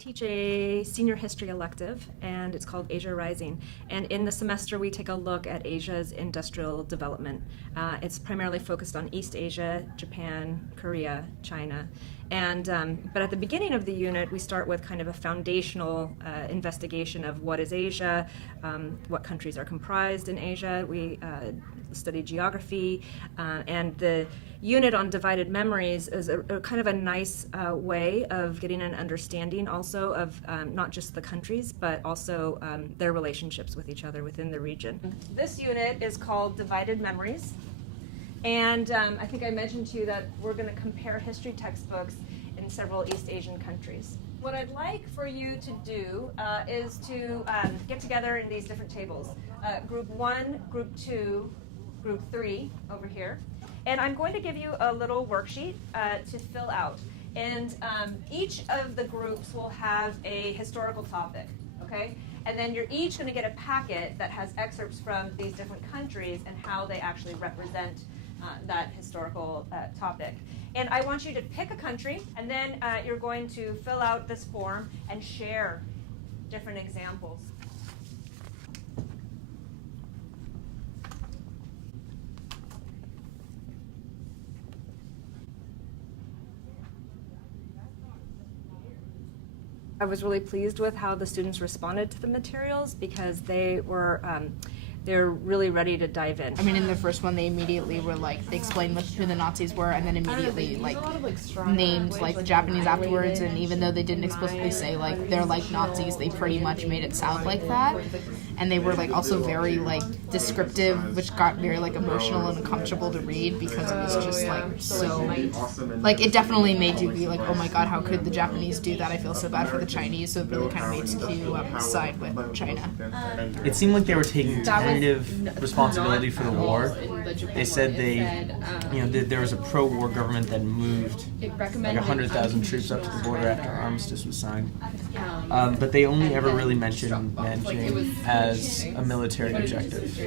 teach a senior history elective, and it's called Asia Rising. And in the semester, we take a look at Asia's industrial development. It's primarily focused on East Asia, Japan, Korea, China. And but at the beginning of the unit, we start with kind of a foundational investigation of what is Asia, what countries are comprised in Asia. We study geography, and the unit on divided memories is a kind of a nice way of getting an understanding also of not just the countries, but also their relationships with each other within the region. This unit is called Divided Memories. And I think I mentioned to you that we're going to compare history textbooks in several East Asian countries. What I'd like for you to do is to get together in these different tables. Group 1, Group 2, Group 3 over here. And I'm going to give you a little worksheet to fill out. And each of the groups will have a historical topic, okay? And then you're each going to get a packet that has excerpts from these different countries and how they actually represent that historical topic. And I want you to pick a country, and then you're going to fill out this form and share different examples. I was really pleased with how the students responded to the materials because they were they're really ready to dive in. I mean, in the first one, they immediately were like, they explained who the Nazis were, and then immediately named the Japanese afterwards. And even though they didn't explicitly say they're like Nazis, they pretty much made it sound like that. And they were also very descriptive, which got very emotional and uncomfortable to read because it was just so it definitely made you be oh my god, how could the Japanese do that? I feel so bad for the Chinese. So it really kind of made you side with China. It seemed like they were taking definitive responsibility for the war. They said there was a pro-war government that moved 100,000 troops up to the border after armistice was signed. But they only ever really mentioned Nanjing as a military objective,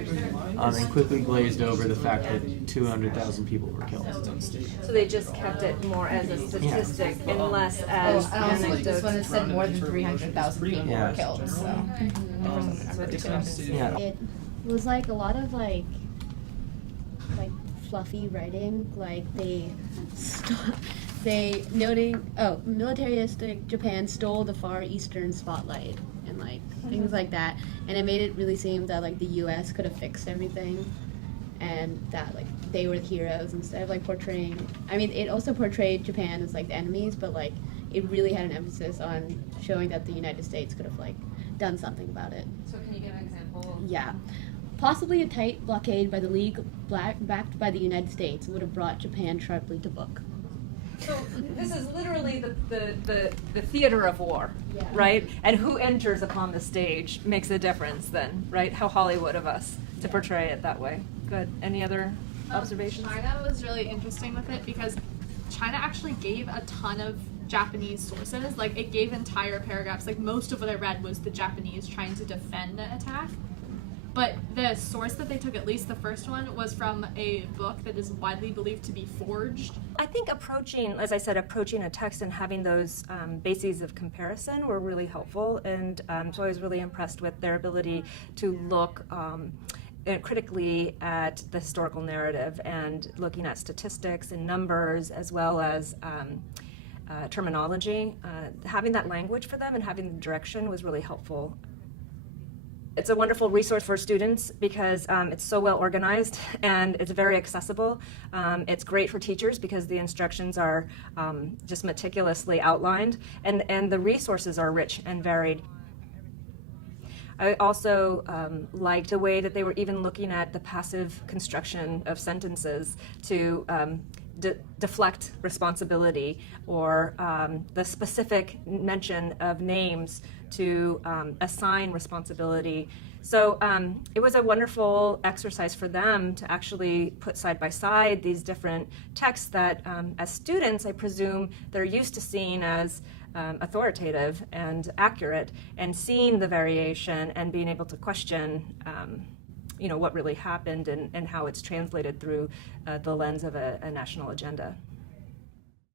and quickly glazed over the fact that 200,000 people were killed. So they just kept it more as a statistic and less as anecdotes. This one said more than 300,000 people were killed. So it was a lot of fluffy writing, they noting militaristic Japan stole the Far Eastern spotlight and things like that, and it made it really seem that the U.S. could have fixed everything and that they were the heroes instead of portraying. I mean, it also portrayed Japan as the enemies, but it really had an emphasis on showing that the United States could have done something about it. So can you give an example? Yeah. Possibly a tight blockade by the League backed by the United States would have brought Japan sharply to book. So this is literally the theater of war, yeah. Right? And who enters upon the stage makes a difference then, right? How Hollywood of us to portray it that way. Good. Any other observations? China was really interesting with it because China actually gave a ton of Japanese sources. It gave entire paragraphs. Most of what I read was the Japanese trying to defend the attack. But the source that they took, at least the first one, was from a book that is widely believed to be forged. I think approaching a text and having those bases of comparison were really helpful. And so I was really impressed with their ability to look critically at the historical narrative and looking at statistics and numbers as well as terminology. Having that language for them and having the direction was really helpful. It's a wonderful resource for students because it's so well organized and it's very accessible. It's great for teachers because the instructions are just meticulously outlined and the resources are rich and varied. I also liked the way that they were even looking at the passive construction of sentences to deflect responsibility or the specific mention of names to assign responsibility. So it was a wonderful exercise for them to actually put side by side these different texts that as students, I presume, they're used to seeing as authoritative and accurate, and seeing the variation and being able to question what really happened and how it's translated through the lens of a national agenda.